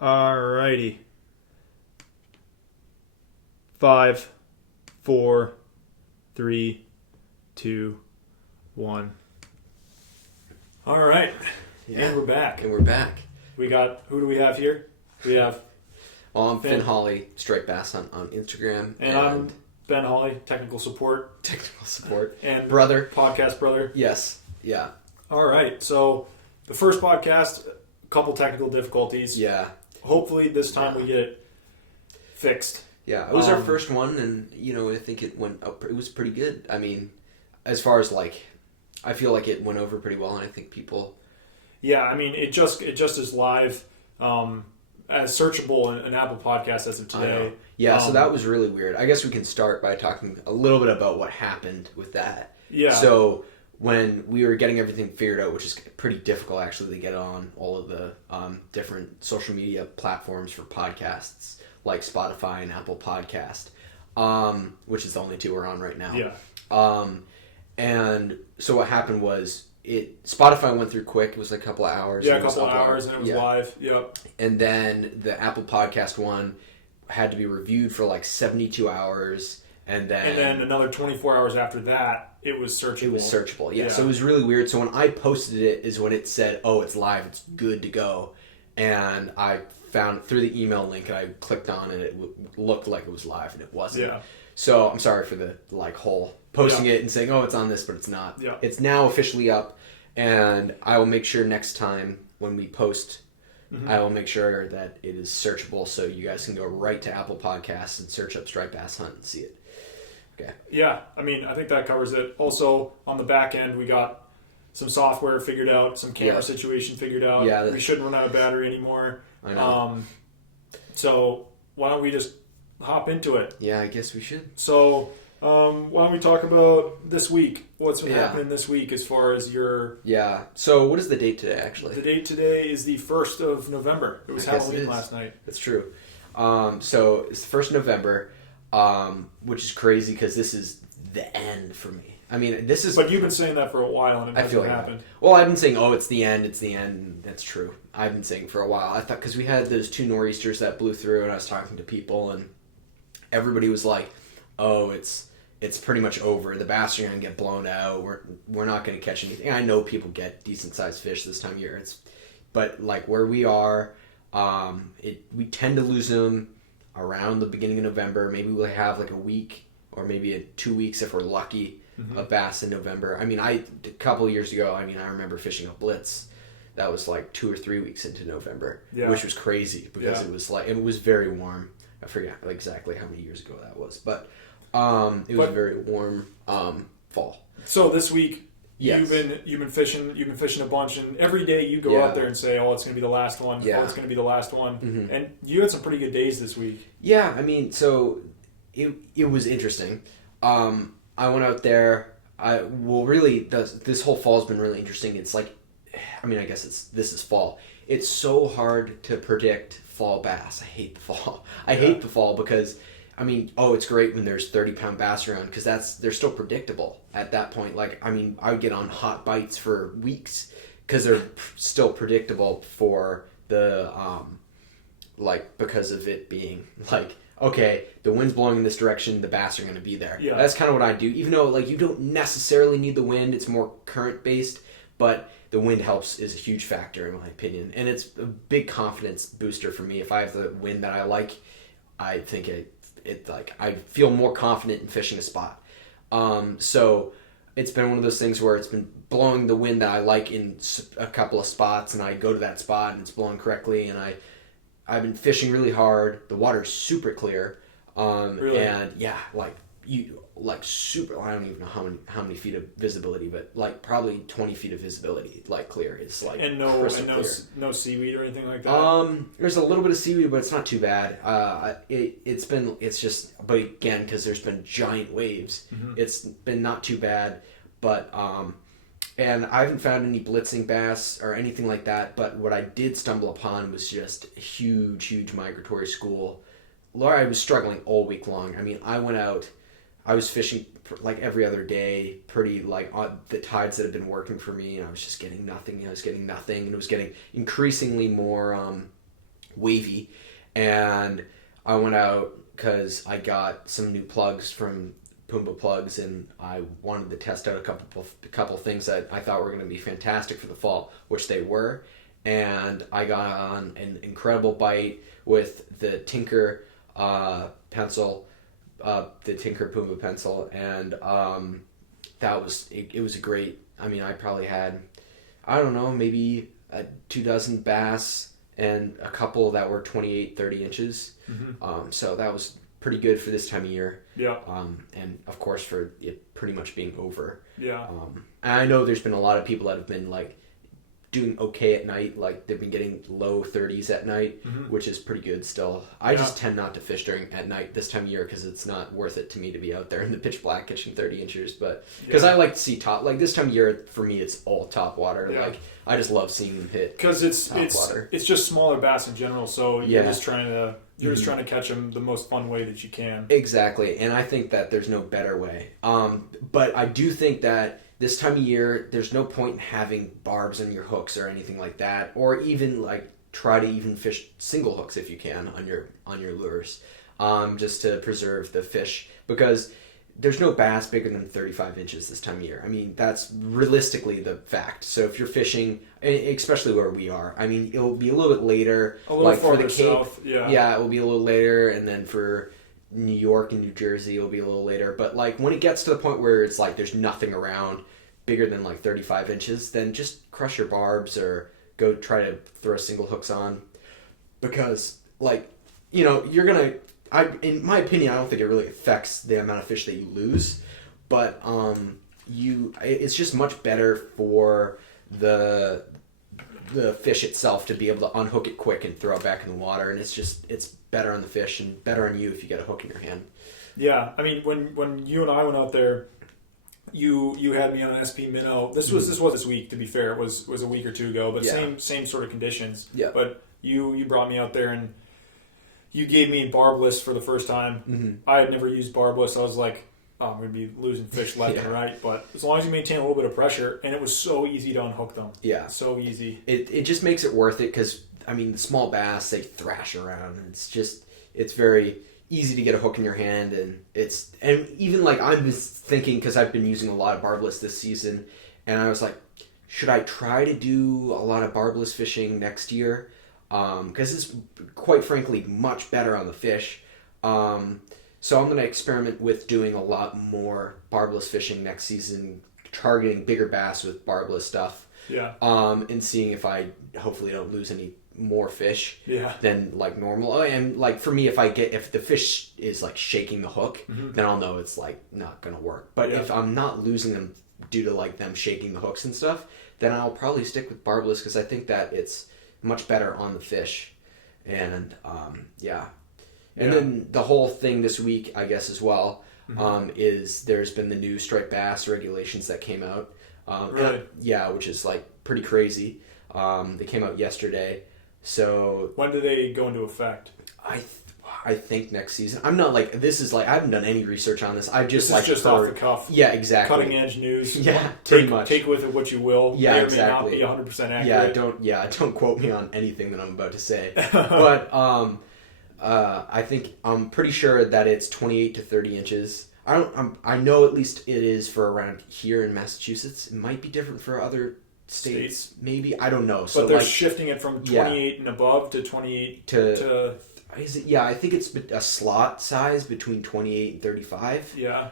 Alrighty. 5, 4, 3, 2, 1. All right. Yeah. And we're back. And we're back. We got, who do we have here? We have Well, I'm Finn Hawley, Striped Bass on Instagram. And I'm Ben Hawley, technical support. And brother. Podcast brother. Yes. Yeah. All right. So the first podcast, a couple technical difficulties. Yeah. Hopefully this time we get it fixed. Yeah. It was our first one, and, I think it went up. It was pretty good. I mean, as far as, I feel like it went over pretty well, and I think people... Yeah, I mean, it just is live, as searchable in Apple Podcasts as of today. Yeah, so that was really weird. I guess we can start by talking a little bit about what happened with that. Yeah. So when we were getting everything figured out, which is pretty difficult actually to get on all of the different social media platforms for podcasts, like Spotify and Apple Podcast, which is the only two we're on right now. Yeah. And so what happened was Spotify went through quick. It was like a couple of hours. Yeah, a couple of hours, and it was live. Yep. And then the Apple Podcast one had to be reviewed for like 72 hours, and then another 24 hours after that, it was searchable. It was searchable, yeah. So it was really weird. So when I posted it is when it said, "Oh, it's live. It's good to go," and I found through the email link, and I clicked on, and it looked like it was live, and it wasn't. Yeah. So I'm sorry for the whole posting it and saying, "Oh, it's on this," but it's not. Yeah. It's now officially up, and I will make sure next time when we post, I will make sure that it is searchable, so you guys can go right to Apple Podcasts and search up Striped Bass Hunt and see it. Okay. Yeah, I mean, I think that covers it. Also, on the back end, we got some software figured out, some camera situation figured out. Yeah. We shouldn't run out of battery anymore. I know. So why don't we just hop into it? Yeah, I guess we should. So why don't we talk about this week? What's been happening this week as far as your... Yeah. So what is the date today, actually? The date today is the 1st of November. It was Halloween last night. That's true. So it's the 1st of November, which is crazy because this is the end for me. I mean, this is... But you've been saying that for a while, and it hasn't happened. Well, I've been saying, it's the end, it's the end. That's true. I've been saying for a while. I thought, because we had those 2 nor'easters that blew through, and I was talking to people, and everybody was like, "Oh, it's pretty much over. The bass are going to get blown out. We're not going to catch anything." I know people get decent-sized fish this time of year. But, where we are, we tend to lose them around the beginning of November. Maybe we'll have, a week, or maybe 2 weeks if we're lucky, of bass in November. I mean, a couple of years ago, I remember fishing a blitz that was 2 or 3 weeks into November, which was crazy because it was very warm. I forget exactly how many years ago that was, but it was a very warm fall. So this week, you've been fishing a bunch, and every day you go out there and say, "Oh, it's going to be the last one. Yeah. Oh, it's going to be the last one." And you had some pretty good days this week. Yeah, I mean, so it was interesting. I went out there. This whole fall has been really interesting. It's I guess this is fall. It's so hard to predict fall bass. I hate the fall. I hate the fall because, it's great when there's 30-pound bass around because they're still predictable at that point. I would get on hot bites for weeks because they're still predictable for the, because of it being okay, the wind's blowing in this direction, the bass are going to be there. Yeah. That's kind of what I do. Even though, you don't necessarily need the wind, it's more current-based, but the wind is a huge factor, in my opinion. And it's a big confidence booster for me. If I have the wind that I like, I think I feel more confident in fishing a spot. So it's been one of those things where it's been blowing the wind that I like in a couple of spots, and I go to that spot, and it's blowing correctly, and I've been fishing really hard. The water's super clear. Really? And super, I don't even know how many feet of visibility, but probably 20 feet of visibility, clear. It's and no seaweed or anything like that. There's a little bit of seaweed, but it's not too bad. But again, because there's been giant waves, it's been not too bad. But and I haven't found any blitzing bass or anything like that. But what I did stumble upon was just a huge migratory school. I was struggling all week long. I went out. I was fishing every other day, pretty on the tides that had been working for me, and I was just getting nothing. And it was getting increasingly more wavy. And I went out because I got some new plugs from Pumbaa Plugs, and I wanted to test out a couple things that I thought were going to be fantastic for the fall, which they were. And I got on an incredible bite with the Tinker pencil, the Tinker Pumbaa pencil, and that was it was a great. I mean, I probably had, I don't know, maybe 24 bass and a couple that were 28, 30 inches. Mm-hmm. So that was pretty good for this time of year. Yeah. And of course for it pretty much being over. Yeah. And I know there's been a lot of people that have been like doing okay at night, like they've been getting low 30s at night, which is pretty good still. I just tend not to fish at night this time of year because it's not worth it to me to be out there in the pitch black catching 30 inches, but because I like to see top, like this time of year for me it's all top water. Like I just love seeing them hit because it's just smaller bass in general, so you're just trying to catch them the most fun way that you can. Exactly, and I think that there's no better way. But I do think that this time of year, there's no point in having barbs in your hooks or anything like that, or even like try to even fish single hooks if you can on your lures, just to preserve the fish, because there's no bass bigger than 35 inches this time of year. I mean, that's realistically the fact. So if you're fishing, especially where we are, I mean, it'll be a little bit later. A little farther south, yeah, it will be a little later, and then for New York and New Jersey it'll be a little later. But like when it gets to the point where it's like there's nothing around bigger than like 35 inches, then just crush your barbs or go try to throw single hooks on, because like, you know, you're gonna, in my opinion, I don't think it really affects the amount of fish that you lose, but it's just much better for the fish itself to be able to unhook it quick and throw it back in the water, and it's better on the fish and better on you if you get a hook in your hand. Yeah, I mean, when you and I went out there, you had me on an SP minnow. This was this week, to be fair. It was a week or two ago, but same sort of conditions. Yeah. But you brought me out there and you gave me barbless for the first time. Mm-hmm. I had never used barbless. I was like, oh, I'm going to be losing fish left and right. But as long as you maintain a little bit of pressure, and it was so easy to unhook them. Yeah. So easy. It just makes it worth it because, I mean, the small bass, they thrash around. It's very easy to get a hook in your hand, and even like I was thinking, because I've been using a lot of barbless this season, and I was like, should I try to do a lot of barbless fishing next year? Because it's quite frankly much better on the fish. So I'm going to experiment with doing a lot more barbless fishing next season, targeting bigger bass with barbless stuff. Yeah. And seeing if I hopefully don't lose any more fish than like normal. And like for me, if the fish is like shaking the hook, then I'll know it's like not gonna work. But if I'm not losing them due to like them shaking the hooks and stuff, then I'll probably stick with barbless because I think that it's much better on the fish. And and then the whole thing this week, I guess as well, is there's been the new striped bass regulations that came out. Really? Which is like pretty crazy. They came out yesterday. So when do they go into effect? I think next season. I'm not like, this is like, I haven't done any research on this. I've just this is just off the cuff. Yeah, exactly. Cutting edge news. Yeah, pretty much. Take with it what you will. Yeah, may exactly. Or may not be 100% accurate. Don't quote me on anything that I'm about to say. But I think I'm pretty sure that it's 28 to 30 inches. I know at least it is for around here in Massachusetts. It might be different for other states. Maybe, I don't know. So but they're shifting it from 28 and above to 28 to is it? Yeah, I think it's a slot size between 28 and 35. Yeah.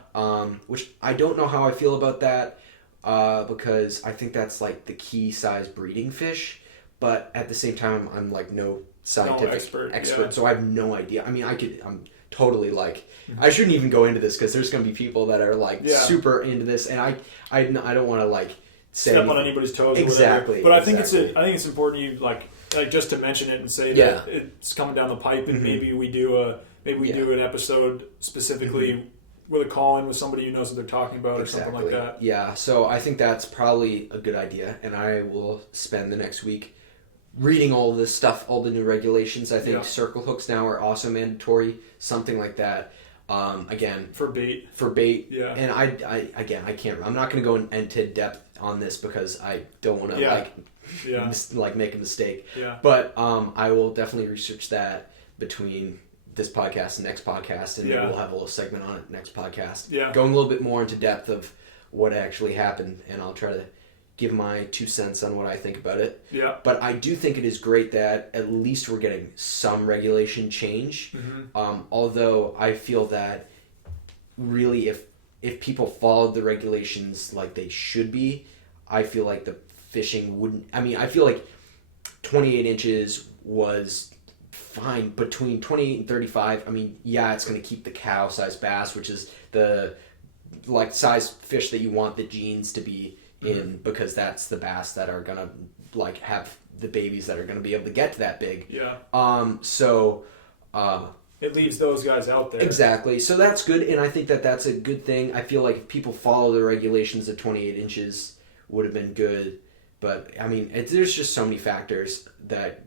Which I don't know how I feel about that, because I think that's like the key size breeding fish. But at the same time, I'm like no scientific expert, so I have no idea. I mean, I'm totally like, I shouldn't even go into this because there's going to be people that are like super into this, and I don't want to like step on anybody's toes. Exactly. But I think it's important you like just to mention it and say that it's coming down the pipe, and maybe we do an episode specifically with a call-in with somebody who knows what they're talking about or something like that. Yeah. So I think that's probably a good idea, and I will spend the next week reading all this stuff, all the new regulations. I think circle hooks now are also mandatory, something like that. Again, for bait. Yeah. And I can't. I'm not going to go into depth on this because I don't want to make a mistake. Yeah. But I will definitely research that between this podcast and next podcast, and maybe we'll have a little segment on it next podcast. Yeah. Going a little bit more into depth of what actually happened, and I'll try to give my 2 cents on what I think about it. Yeah. But I do think it is great that at least we're getting some regulation change. Mm-hmm. Although I feel that really if people followed the regulations like they should be, I feel like the fishing wouldn't... I mean, I feel like 28 inches was fine. Between 28 and 35, I mean, yeah, it's going to keep the cow-sized bass, which is the size fish that you want the genes to be in, because that's the bass that are going to have the babies that are going to be able to get to that big. Yeah. It leaves those guys out there. Exactly. So that's good, and I think that that's a good thing. I feel like if people follow the regulations of 28 inches would have been good. But, I mean, there's just so many factors that,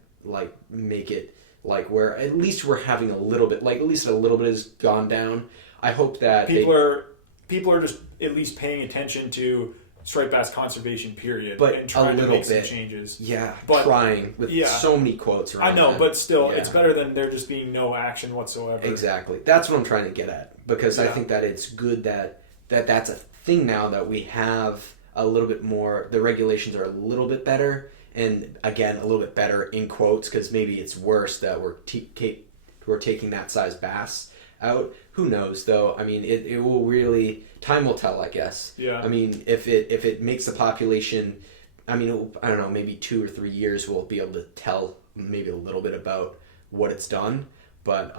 make it, where at least we're having a little bit, at least a little bit has gone down. I hope that people are just at least paying attention to striped bass conservation, period, but and trying a little to make bit. some changes. Yeah, but trying with so many quotes around I know, that. but still, it's better than there just being no action whatsoever. Exactly. That's what I'm trying to get at, because I think that it's good that that's a thing now, that we have a little bit more, the regulations are a little bit better, and again, a little bit better in quotes, because maybe it's worse that we're taking that size bass out. Who knows, though? I mean, it will really... Time will tell, I guess. Yeah. I mean, if it makes the population... I mean, I don't know, maybe 2 or 3 years we'll be able to tell maybe a little bit about what it's done. But,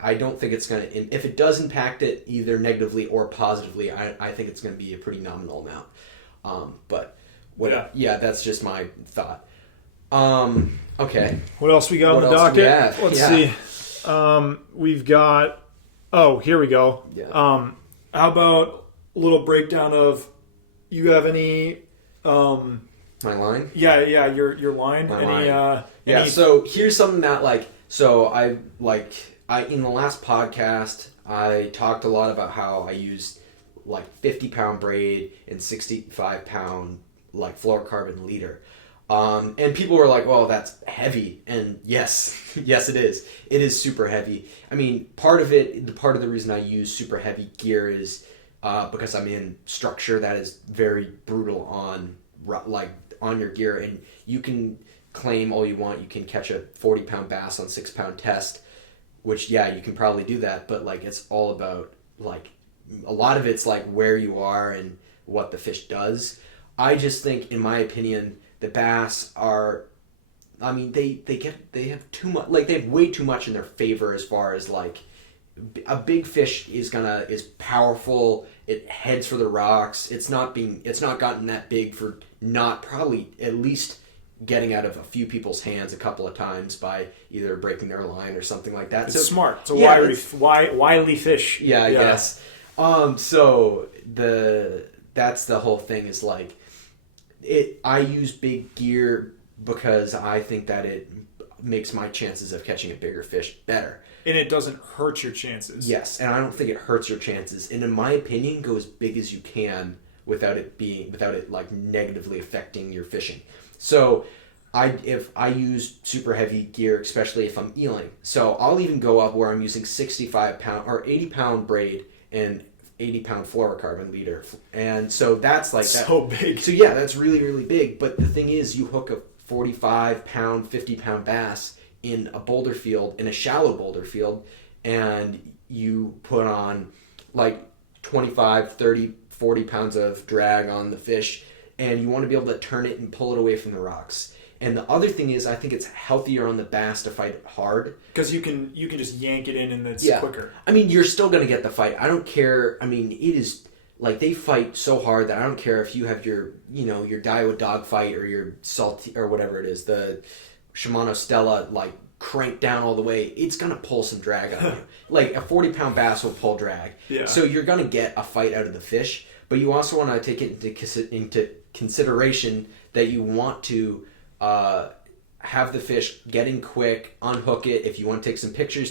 I don't think it's going to... If it does impact it either negatively or positively, I think it's going to be a pretty nominal amount. That's just my thought. Okay. What else we got on the docket? Let's see. We've got... Oh, here we go. Yeah. How about a little breakdown of... You have any... My line? Yeah, your line. Line. So here's something that so I in the last podcast I talked a lot about how I used 50-pound braid and 65-pound fluorocarbon leader. And people were like, well, that's heavy. And yes, it is. It is super heavy. I mean, part of the reason I use super heavy gear is because I'm in structure that is very brutal on your gear. And you can claim all you want. You can catch a 40-pound bass on 6-pound test, which, you can probably do that. But, it's all about, a lot of it's, where you are and what the fish does. I just think, in my opinion... The bass are, I mean, they have too much, they have way too much in their favor as far as a big fish is powerful. It heads for the rocks. It's not gotten that big for not probably at least getting out of a few people's hands a couple of times by either breaking their line or something like that. It's smart. It's a wily fish. Yeah, I guess. So that's the whole thing is I use big gear because I think that it makes my chances of catching a bigger fish better. And it doesn't hurt your chances. Yes, and I don't think it hurts your chances. And in my opinion, go as big as you can without it negatively affecting your fishing. So if I use super heavy gear, especially if I'm eeling. So I'll even go up where I'm using 65-pound or 80-pound braid and 80-pound fluorocarbon leader, and so that's so big. So that's really, really big. But the thing is, you hook a 45-pound, 50-pound bass in a boulder field, in a shallow boulder field, and you put on 25, 30, 40 pounds of drag on the fish, and you want to be able to turn it and pull it away from the rocks. And the other thing is, I think it's healthier on the bass to fight hard. Because you can just yank it in and it's quicker. I mean, you're still going to get the fight. I don't care. I mean, it is... they fight so hard that I don't care if you have your Daiwa dog fight or your salty... or whatever it is, the Shimano Stella, cranked down all the way. It's going to pull some drag out of you. A 40-pound bass will pull drag. Yeah. So you're going to get a fight out of the fish. But you also want to take it into consideration that you want to... have the fish get in quick, unhook it. If you want to take some pictures,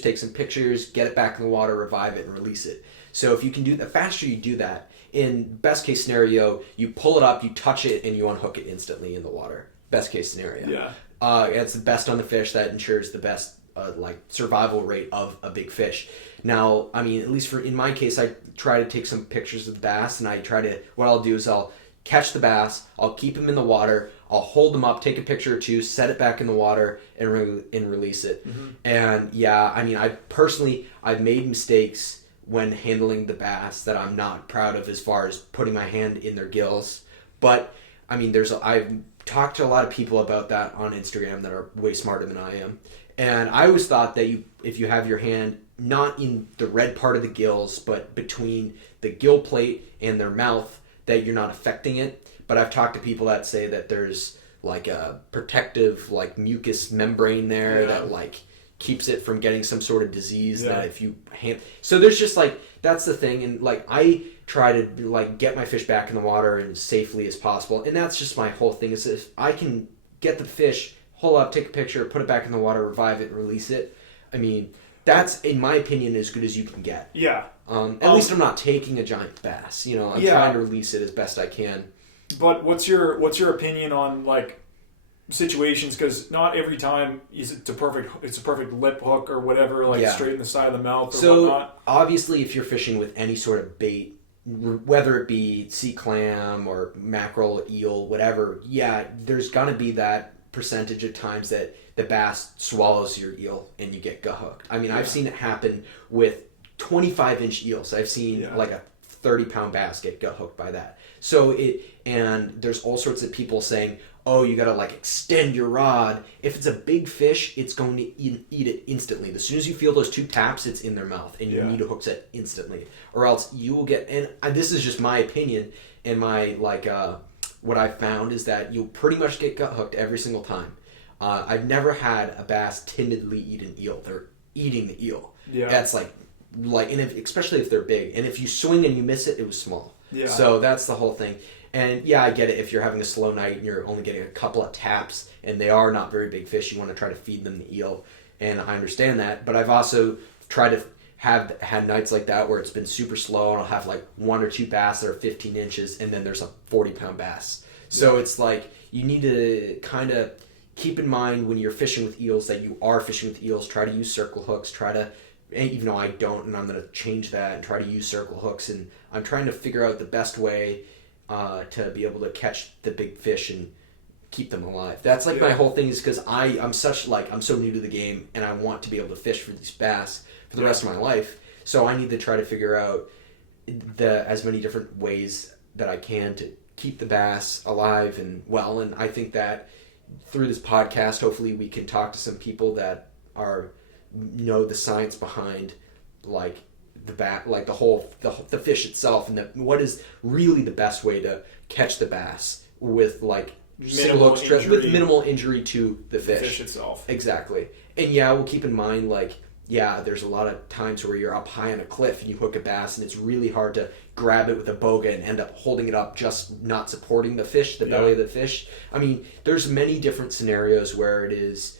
get it back in the water, revive it, and release it. So if you can do that, the faster you do that, in best case scenario, you pull it up, you touch it, and you unhook it instantly in the water. Best case scenario. Yeah. It's the best on the fish. That ensures the best survival rate of a big fish. Now, I mean, at least in my case, I try to take some pictures of the bass, and what I'll do is I'll catch the bass, I'll keep him in the water, I'll hold them up, take a picture or two, set it back in the water, and release it. Mm-hmm. And yeah, I mean, I've made mistakes when handling the bass that I'm not proud of, as far as putting my hand in their gills. But I mean, I've talked to a lot of people about that on Instagram that are way smarter than I am. And I always thought that if you have your hand not in the red part of the gills, but between the gill plate and their mouth, that you're not affecting it. But I've talked to people that say that there's like a protective like mucus membrane there that like keeps it from getting some sort of disease that if you so there's just like, that's the thing. And like, I try to like get my fish back in the water as safely as possible. And that's just my whole thing, is if I can get the fish, hold up, take a picture, put it back in the water, revive it, and release it. I mean, that's, in my opinion, as good as you can get. Yeah. At least I'm not taking a giant bass. You know, I'm trying to release it as best I can. But what's your opinion on like situations? Because not every time it's a perfect lip hook or whatever, like straight in the side of the mouth or whatnot. Obviously, if you're fishing with any sort of bait, whether it be sea clam or mackerel, eel, whatever, there's gonna be that percentage of times that the bass swallows your eel and you get gut hooked. I mean, I've seen it happen with 25-inch eels. I've seen like a 30-pound bass get gut hooked by that. So and there's all sorts of people saying, oh, you gotta like extend your rod. If it's a big fish, it's going to eat it instantly. As soon as you feel those 2 taps, it's in their mouth, and you need to hook it instantly, or else you will get. And this is just my opinion, and my what I found is that you'll pretty much get gut hooked every single time. I've never had a bass timidly eat an eel. They're eating the eel. Yeah. That's especially if they're big. And if you swing and you miss it, it was small. Yeah. So that's the whole thing. And I get it. If you're having a slow night and you're only getting a couple of taps and they are not very big fish, you want to try to feed them the eel. And I understand that. But I've also tried to had nights like that where it's been super slow, and I'll have like 1 or 2 bass that are 15 inches, and then there's a 40-pound bass. So it's like, you need to kind of keep in mind when you're fishing with eels that you are fishing with eels. Try to use circle hooks. Even though I don't, and I'm going to change that and try to use circle hooks. And I'm trying to figure out the best way to be able to catch the big fish and keep them alive. That's like my whole thing, is because I'm so new to the game, and I want to be able to fish for these bass for the rest of my life. So I need to try to figure out as many different ways that I can to keep the bass alive and well. And I think that through this podcast, hopefully we can talk to some people that know the science behind like the fish itself, and what is really the best way to catch the bass with like single hook strips with minimal injury to the fish itself. Exactly. And we'll keep in mind there's a lot of times where you're up high on a cliff and you hook a bass, and it's really hard to grab it with a boga and end up holding it up, just not supporting the fish, the belly of the fish. I mean, there's many different scenarios where it is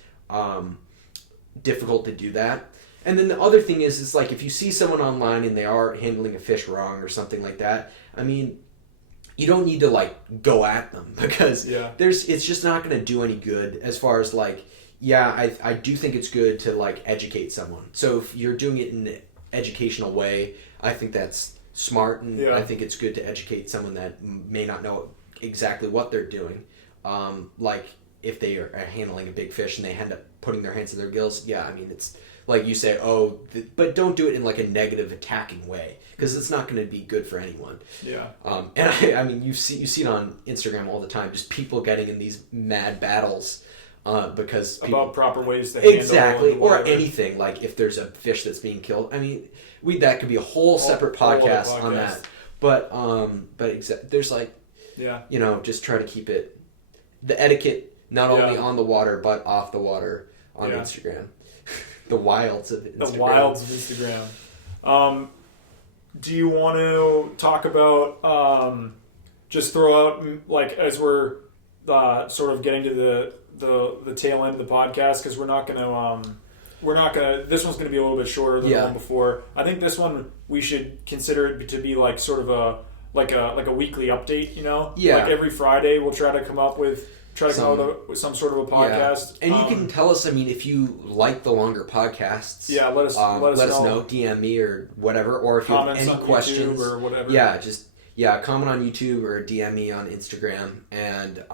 difficult to do that. And then the other thing is like, if you see someone online and they are handling a fish wrong or something like that, I mean, you don't need to like go at them, because it's just not going to do any good. As far as like, I do think it's good to like educate someone. So if you're doing it in an educational way, I think that's smart, and I think it's good to educate someone that may not know exactly what they're doing. Like if they are handling a big fish and they end up putting their hands in their gills, I mean, it's like you say, but don't do it in like a negative, attacking way, because it's not going to be good for anyone. Yeah. And I mean, you see it on Instagram all the time, just people getting in these mad battles because about proper ways to handle or anything. Like if there's a fish that's being killed, I mean, that could be a whole separate podcast on that. But there's like, just try to keep it the etiquette not only on the water but off the water on Instagram. The wilds of Instagram. Do you want to talk about just throw out, like, as we're sort of getting to the tail end of the podcast because we're not gonna. This one's gonna be a little bit shorter than the one before. I think this one we should consider it to be like sort of a weekly update. You know, like every Friday we'll try to come up with some sort of a podcast. And you can tell us. I mean, if you like the longer podcasts, let us know. DM me or whatever, or if you have any questions or whatever. Comment on YouTube or DM me on Instagram and.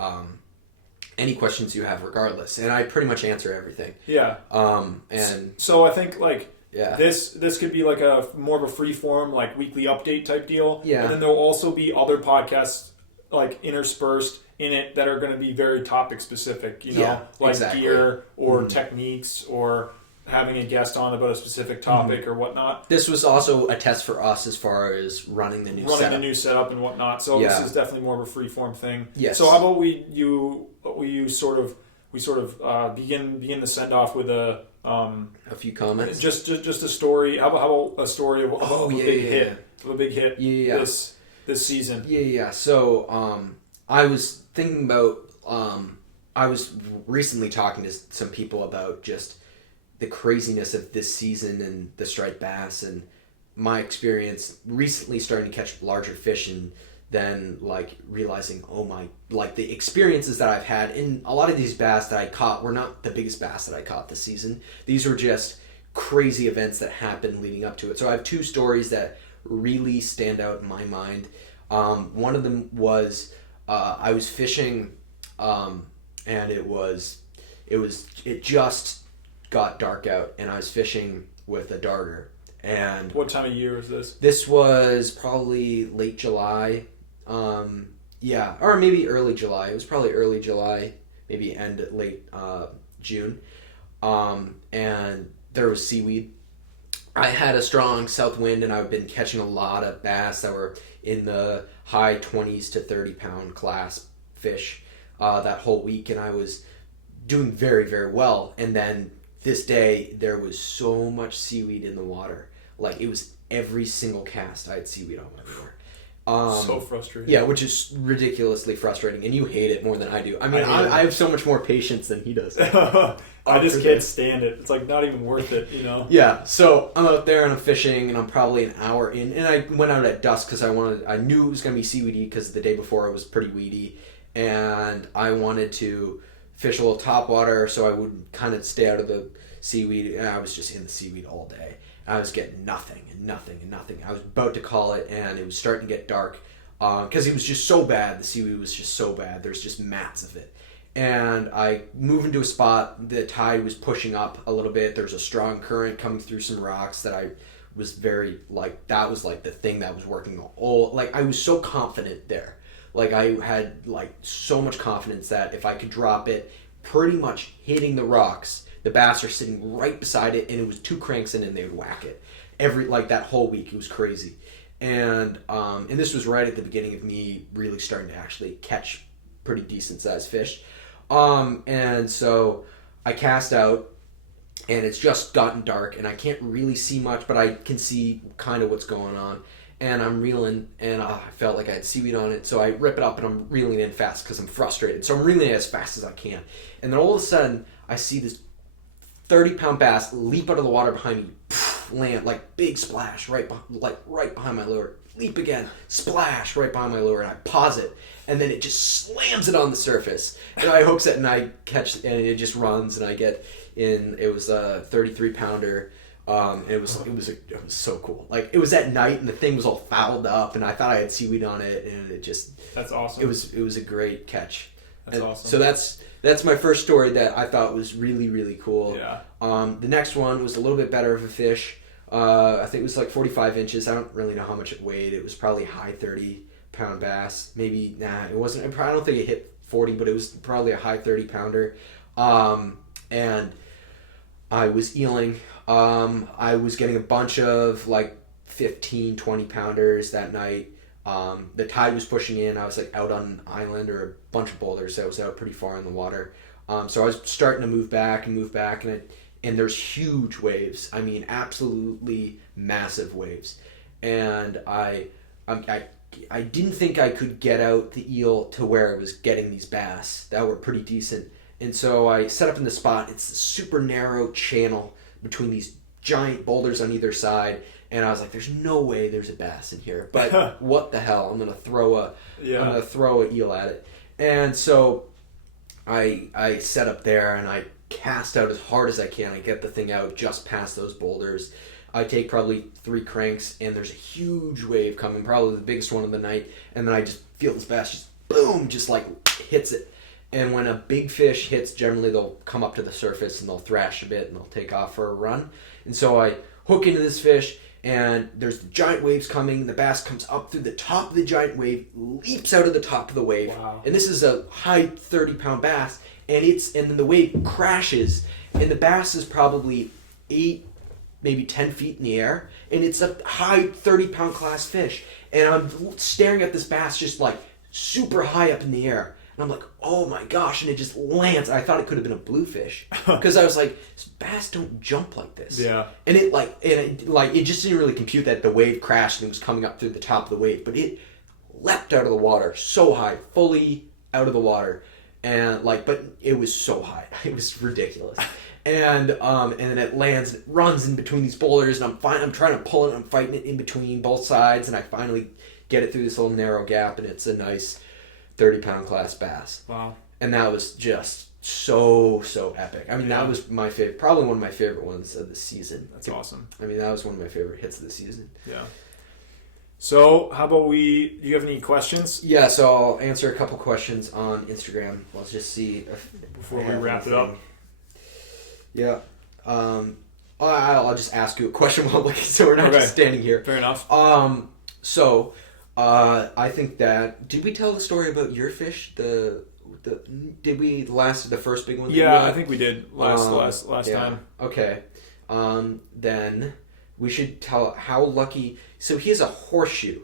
Any questions you have, regardless, and I pretty much answer everything. Yeah. And so I think this could be like a more of a free form like weekly update type deal. Yeah. And then there'll also be other podcasts like interspersed in it that are going to be very topic specific. You know, gear or techniques or having a guest on about a specific topic or whatnot. This was also a test for us as far as running the new setup and whatnot. So this is definitely more of a free form thing. Yes. So how about we sort of begin the send off with a few comments. Just a story. How about a story of a big hit this season. Yeah. So I was thinking about I was recently talking to some people about just the craziness of this season and the striped bass and my experience recently starting to catch larger fish and then like realizing the experiences that I've had in a lot of these bass that I caught were not the biggest bass that I caught this season. These were just crazy events that happened leading up to it. So I have two stories that really stand out in my mind. One of them was I was fishing and it just got dark out and I was fishing with a darter. And what time of year was this? This was probably late July. Or maybe early July. It was probably early July, maybe late June. And there was seaweed. I had a strong south wind and I've been catching a lot of bass that were in the high 20s to 30 pound class fish that whole week, and I was doing very, very well. And then this day there was so much seaweed in the water. Like it was every single cast I had seaweed on my lure. So frustrating. Yeah, which is ridiculously frustrating, and you hate it more than I do. I mean, I have so much more patience than he does. I just can't stand it. It's like not even worth it, you know? Yeah, so I'm out there and I'm fishing, and I'm probably an hour in, and I went out at dusk because I knew it was going to be seaweedy because the day before it was pretty weedy, and I wanted to fish a little topwater so I would kind of stay out of the seaweed, and I was just in the seaweed all day. I was getting nothing and nothing and nothing. I was about to call it, and it was starting to get dark because it was just so bad. The seaweed was just so bad. There's just mats of it. And I moved into a spot. The tide was pushing up a little bit. There's a strong current coming through some rocks that I was very, that was the thing that was working I was so confident there. I had, so much confidence that if I could drop it, pretty much hitting the rocks, the bass are sitting right beside it, and it was two cranks in and they would whack it. That whole week, it was crazy. And this was right at the beginning of me really starting to actually catch pretty decent sized fish. And so I cast out, and it's just gotten dark, and I can't really see much, but I can see kind of what's going on. And I'm reeling, and I felt like I had seaweed on it, so I rip it up, and I'm reeling in fast because I'm frustrated. So I'm reeling it as fast as I can. And then all of a sudden, I see this 30-pound bass leap out of the water behind me, land, big splash right behind my lure. Leap again, splash right behind my lure, and I pause it, and then it just slams it on the surface. And I hooks it, and I catch, and it just runs, and I get in. It was a 33-pounder. And it was so cool. It was at night, and the thing was all fouled up, and I thought I had seaweed on it, and it just that's awesome. It was a great catch. That's awesome. So that's my first story that I thought was really, really cool. Yeah. The next one was a little bit better of a fish. I think it was 45 inches. I don't really know how much it weighed. It was probably a high 30-pound bass. Maybe, it wasn't. I don't think it hit 40, but it was probably a high 30-pounder. And I was eeling. I was getting a bunch of 15, 20-pounders that night. The tide was pushing in. I was out on an island or a bunch of boulders. So I was out pretty far in the water. So I was starting to move back, and there's huge waves. I mean, absolutely massive waves. And I didn't think I could get out the eel to where I was getting these bass that were pretty decent. And so I set up in the spot. It's a super narrow channel between these giant boulders on either side. And I was like, there's no way there's a bass in here. But what the hell? I'm going to throw a eel at it. And so I set up there and I cast out as hard as I can. I get the thing out just past those boulders. I take probably 3 cranks, and there's a huge wave coming, probably the biggest one of the night. And then I just feel this bass just boom, just like hits it. And when a big fish hits, generally they'll come up to the surface and they'll thrash a bit and they'll take off for a run. And so I hook into this fish, and there's giant waves coming. The bass comes up through the top of the giant wave, leaps out of the top of the wave. Wow. And this is a high 30-pound bass, and then the wave crashes, and the bass is probably 8, maybe 10 feet in the air, and it's a high 30-pound class fish. And I'm staring at this bass just like super high up in the air. And I'm like, oh my gosh, and it just lands. I thought it could have been a bluefish. Because I was like, bass don't jump like this. Yeah. And it just didn't really compute that the wave crashed and it was coming up through the top of the wave. But it leapt out of the water so high, fully out of the water. And but it was so high. It was ridiculous. And then it lands and it runs in between these boulders, and I'm trying to pull it, and I'm fighting it in between both sides, and I finally get it through this little narrow gap, and it's a nice 30-pound class bass. Wow. And that was just so epic. I mean, that was probably one of my favorite ones of the season. That's awesome. I mean, that was one of my favorite hits of the season. Yeah. So, how about do you have any questions? Yeah, so I'll answer a couple questions on Instagram. Let's just see before we wrap it up. Yeah. I'll just ask you a question while looking, so we're not just standing here. Fair enough. So I think that, did we tell the story about your fish? Did we the first big one? Yeah, I think we did last time. Okay. Then we should tell how lucky. So he has a horseshoe.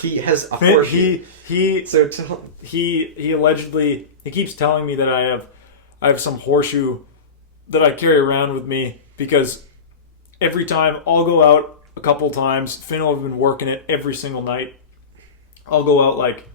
He has a horseshoe. He allegedly, he keeps telling me that I have some horseshoe that I carry around with me, because every time I'll go out a couple times, Finn will have been working it every single night. I'll go out like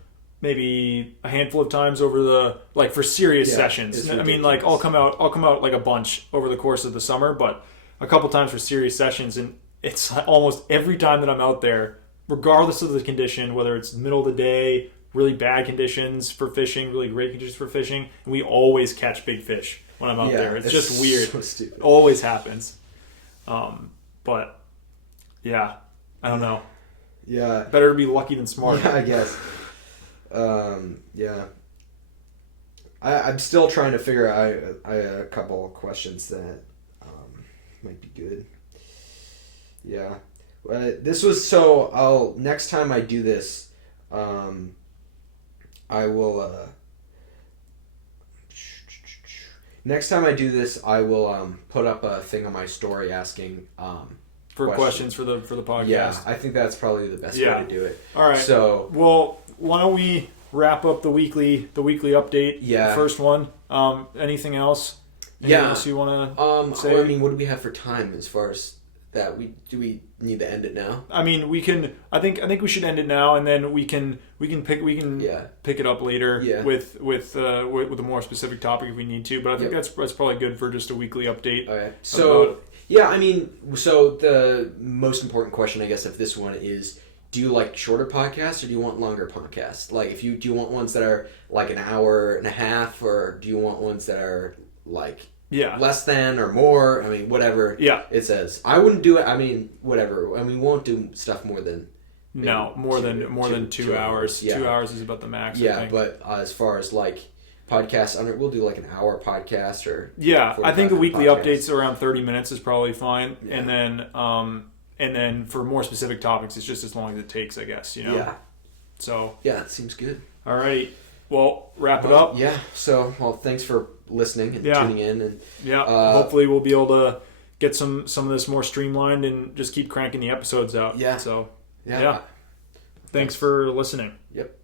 maybe a handful of times over for serious sessions. I mean, like I'll come out like a bunch over the course of the summer, but a couple times for serious sessions, and it's almost every time that I'm out there, regardless of the condition, whether it's middle of the day, really bad conditions for fishing, really great conditions for fishing, and we always catch big fish when I'm out there. It's just weird. So stupid. It always happens. But yeah, I don't know. Yeah. Better to be lucky than smart. Yeah, I guess. Yeah. I'm still trying to figure out a couple of questions that might be good. Yeah. This was next time I do this, I will next time I do this, I will put up a thing on my story asking for questions for the podcast. Yeah, I think that's probably the best way to do it. All right. So, well, why don't we wrap up the weekly update? Yeah. The first one. Anything else? Anything else you want to say? I mean, what do we have for time as far as that? Do we need to end it now? I mean, we can. I think we should end it now, and then we can pick it up later with a more specific topic if we need to. But I think that's probably good for just a weekly update. Okay. So I mean, the most important question, I guess, of this one is: do you like shorter podcasts or do you want longer podcasts? Like, do you want ones that are like an hour and a half, or do you want ones that are like less than or more? I mean, whatever it says. I wouldn't do it. I mean, whatever. I mean, we won't do stuff more than more than 2 hours. Yeah. 2 hours is about the max. Yeah, I think. But as far as like podcasts, we'll do like an hour podcast or I think the weekly updates around 30 minutes is probably fine, and then for more specific topics, it's just as long as it takes, I guess. Yeah. So it seems good. All right. Well, wrap it up. Yeah. So, thanks for listening and tuning in, and hopefully we'll be able to get some of this more streamlined and just keep cranking the episodes out. Yeah. So, Thanks for listening. Yep.